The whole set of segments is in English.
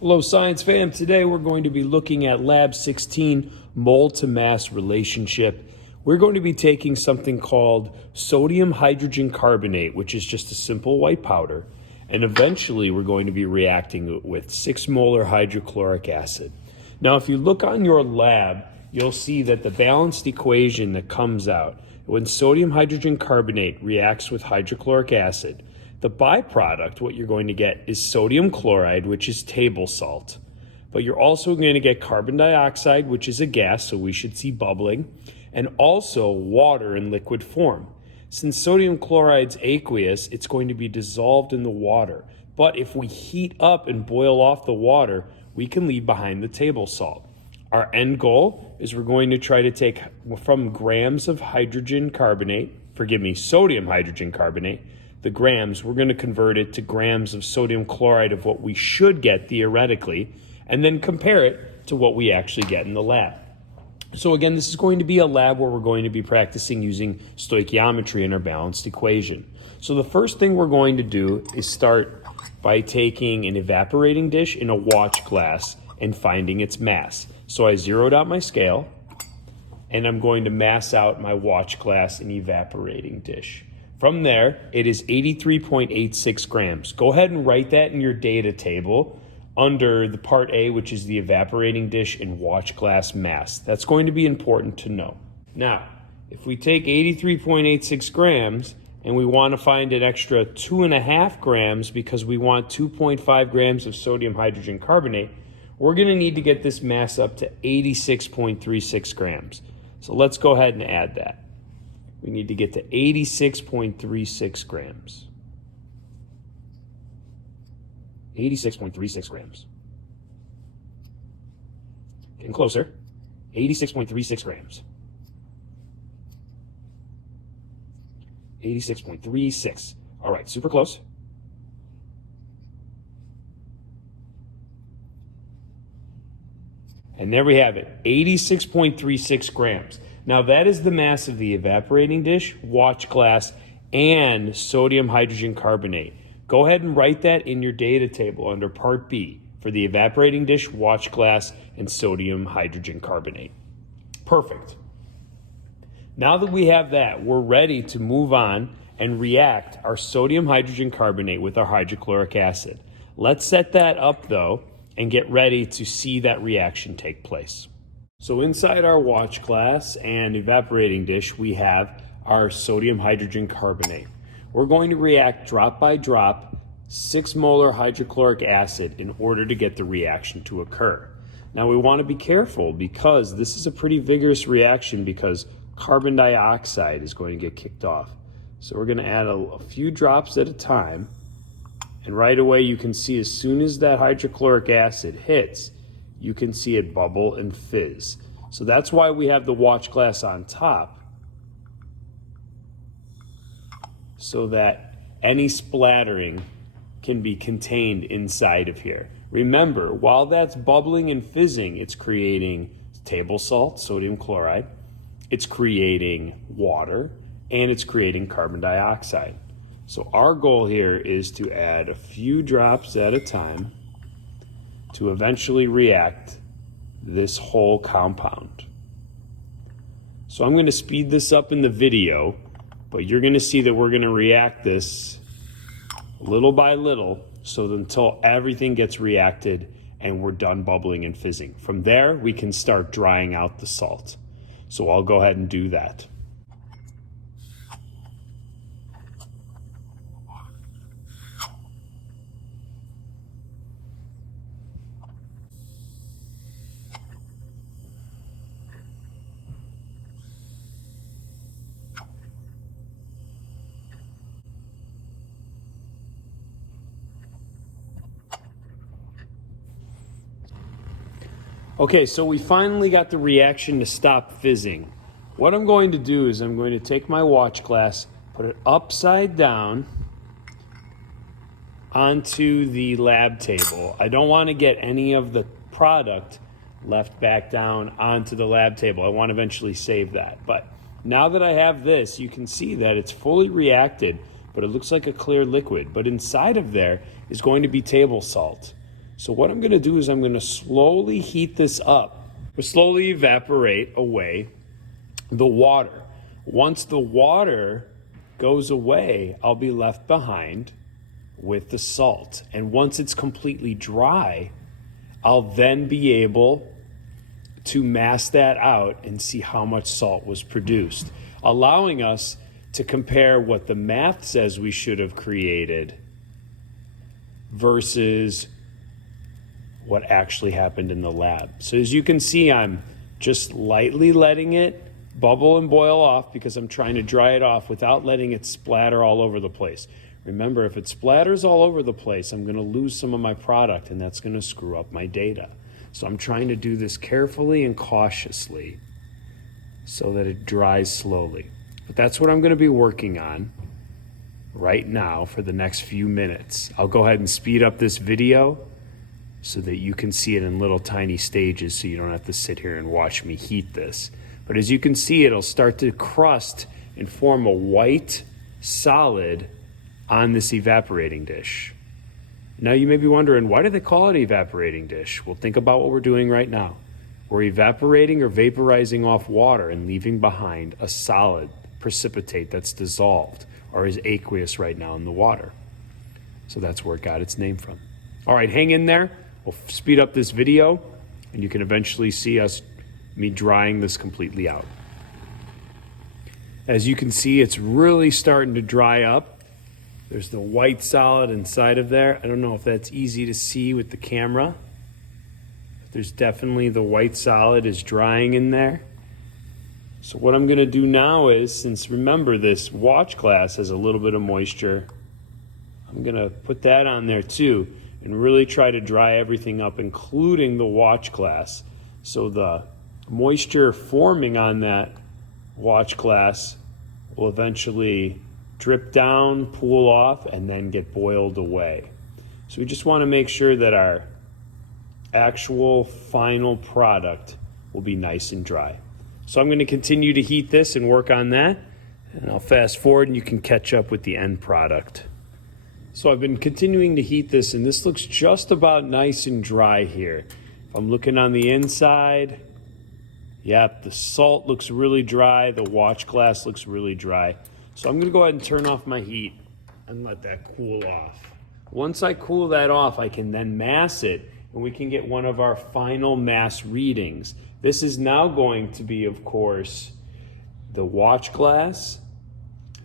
Hello Science fam, today we're going to be looking at Lab 16 mole to mass relationship. We're going to be taking something called sodium hydrogen carbonate, which is just a simple white powder, and eventually we're going to be reacting it with 6 molar hydrochloric acid. Now if you look on your lab, you'll see that the balanced equation that comes out when sodium hydrogen carbonate reacts with hydrochloric acid, the byproduct, what you're going to get, is sodium chloride, which is table salt. But you're also going to get carbon dioxide, which is a gas, so we should see bubbling, and also water in liquid form. Since sodium chloride's aqueous, it's going to be dissolved in the water. But if we heat up and boil off the water, we can leave behind the table salt. Our end goal is we're going to try to take from grams of sodium hydrogen carbonate, the grams, we're going to convert it to grams of sodium chloride of what we should get theoretically, and then compare it to what we actually get in the lab. So again, this is going to be a lab where we're going to be practicing using stoichiometry in our balanced equation. So the first thing we're going to do is start by taking an evaporating dish in a watch glass and finding its mass. So I zeroed out my scale, and I'm going to mass out my watch glass and evaporating dish. From there, it is 83.86 grams. Go ahead and write that in your data table under the part A, which is the evaporating dish and watch glass mass. That's going to be important to know. Now, if we take 83.86 grams and we want to find an extra 2.5 grams because we want 2.5 grams of sodium hydrogen carbonate, we're going to need to get this mass up to 86.36 grams. So let's go ahead and add that. We need to get to 86.36 grams. 86.36 grams. Getting closer. 86.36 grams. 86.36. All right, super close. And there we have it, 86.36 grams. Now that is the mass of the evaporating dish, watch glass, and sodium hydrogen carbonate. Go ahead and write that in your data table under part B for the evaporating dish, watch glass, and sodium hydrogen carbonate. Perfect. Now that we have that, we're ready to move on and react our sodium hydrogen carbonate with our hydrochloric acid. Let's set that up though and get ready to see that reaction take place. So inside our watch glass and evaporating dish, we have our sodium hydrogen carbonate. We're going to react drop by drop 6 molar hydrochloric acid in order to get the reaction to occur. Now we want to be careful because this is a pretty vigorous reaction because carbon dioxide is going to get kicked off. So we're going to add a few drops at a time. And right away you can see as soon as that hydrochloric acid hits, you can see it bubble and fizz. So that's why we have the watch glass on top, so that any splattering can be contained inside of here. Remember, while that's bubbling and fizzing, it's creating table salt, sodium chloride, it's creating water, and it's creating carbon dioxide. So our goal here is to add a few drops at a time to eventually react this whole compound. So I'm going to speed this up in the video, but you're going to see that we're going to react this little by little so that until everything gets reacted and we're done bubbling and fizzing. From there, we can start drying out the salt. So I'll go ahead and do that. Okay, so we finally got the reaction to stop fizzing. What I'm going to do is I'm going to take my watch glass, put it upside down onto the lab table. I don't want to get any of the product left back down onto the lab table. I want to eventually save that. But now that I have this, you can see that it's fully reacted, but it looks like a clear liquid. But inside of there is going to be table salt. So what I'm going to do is I'm going to slowly heat this up. We'll slowly evaporate away the water. Once the water goes away, I'll be left behind with the salt. And once it's completely dry, I'll then be able to mass that out and see how much salt was produced, allowing us to compare what the math says we should have created versus what actually happened in the lab. So as you can see, I'm just lightly letting it bubble and boil off because I'm trying to dry it off without letting it splatter all over the place. Remember, if it splatters all over the place, I'm going to lose some of my product, and that's going to screw up my data. So I'm trying to do this carefully and cautiously so that it dries slowly. But that's what I'm going to be working on right now for the next few minutes. I'll go ahead and speed up this video so that you can see it in little tiny stages so you don't have to sit here and watch me heat this. But as you can see, it'll start to crust and form a white solid on this evaporating dish. Now you may be wondering, why do they call it evaporating dish? Well, think about what we're doing right now. We're evaporating or vaporizing off water and leaving behind a solid precipitate that's dissolved or is aqueous right now in the water. So that's where it got its name from. All right, hang in there. We'll speed up this video and you can eventually see me drying this completely out. As you can see, it's really starting to dry up. There's the white solid inside of there. I don't know if that's easy to see with the camera. There's definitely the white solid is drying in there. So what I'm going to do now is, since remember this watch glass has a little bit of moisture, I'm going to put that on there too and really try to dry everything up, including the watch glass. So the moisture forming on that watch glass will eventually drip down, pool off, and then get boiled away. So we just want to make sure that our actual final product will be nice and dry. So I'm going to continue to heat this and work on that, and I'll fast forward and you can catch up with the end product. So I've been continuing to heat this, and this looks just about nice and dry here. If I'm looking on the inside, yep, the salt looks really dry, the watch glass looks really dry. So I'm going to go ahead and turn off my heat and let that cool off. Once I cool that off, I can then mass it, and we can get one of our final mass readings. This is now going to be, of course, the watch glass,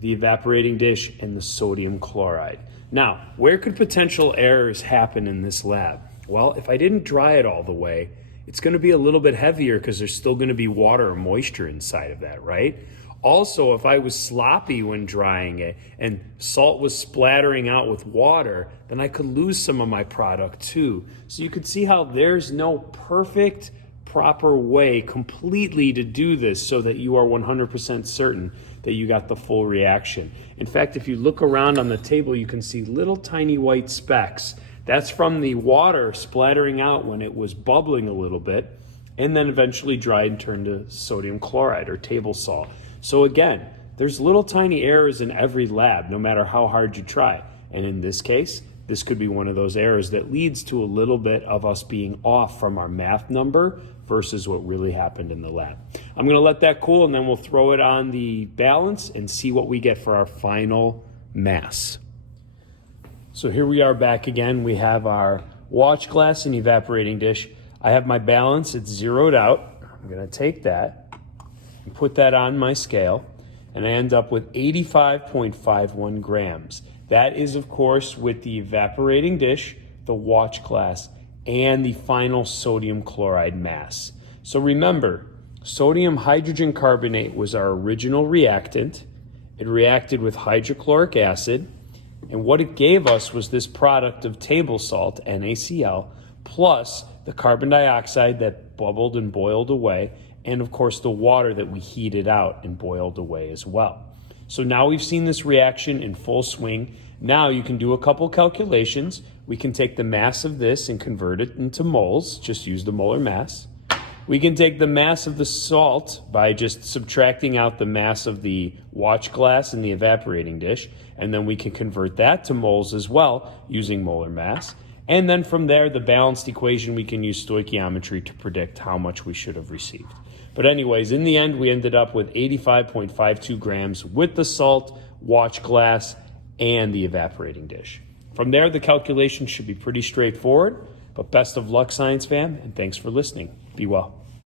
the evaporating dish, and the sodium chloride. Now, where could potential errors happen in this lab? Well, if I didn't dry it all the way, it's going to be a little bit heavier because there's still going to be water or moisture inside of that, right? Also, if I was sloppy when drying it and salt was splattering out with water, then I could lose some of my product too. So you could see how there's no perfect, proper way completely to do this so that you are 100% certain that you got the full reaction. In fact, if you look around on the table, you can see little tiny white specks. That's from the water splattering out when it was bubbling a little bit and then eventually dried and turned to sodium chloride or table salt. So again, there's little tiny errors in every lab, no matter how hard you try. And in this case, this could be one of those errors that leads to a little bit of us being off from our math number versus what really happened in the lab. I'm going to let that cool, and then we'll throw it on the balance and see what we get for our final mass. So here we are back again. We have our watch glass and evaporating dish. I have my balance. It's zeroed out. I'm going to take that and put that on my scale, and I end up with 85.51 grams. That is, of course, with the evaporating dish, the watch glass, and the final sodium chloride mass. So remember, sodium hydrogen carbonate was our original reactant. It reacted with hydrochloric acid, and what it gave us was this product of table salt, NaCl, plus the carbon dioxide that bubbled and boiled away, and of course the water that we heated out and boiled away as well. So now we've seen this reaction in full swing. Now you can do a couple calculations. We can take the mass of this and convert it into moles, just use the molar mass. We can take the mass of the salt by just subtracting out the mass of the watch glass and the evaporating dish, and then we can convert that to moles as well using molar mass. And then from there, the balanced equation, we can use stoichiometry to predict how much we should have received. But anyways, in the end, we ended up with 85.52 grams with the salt, watch glass, and the evaporating dish. From there, the calculation should be pretty straightforward. But best of luck, Science Fam, and thanks for listening. Be well.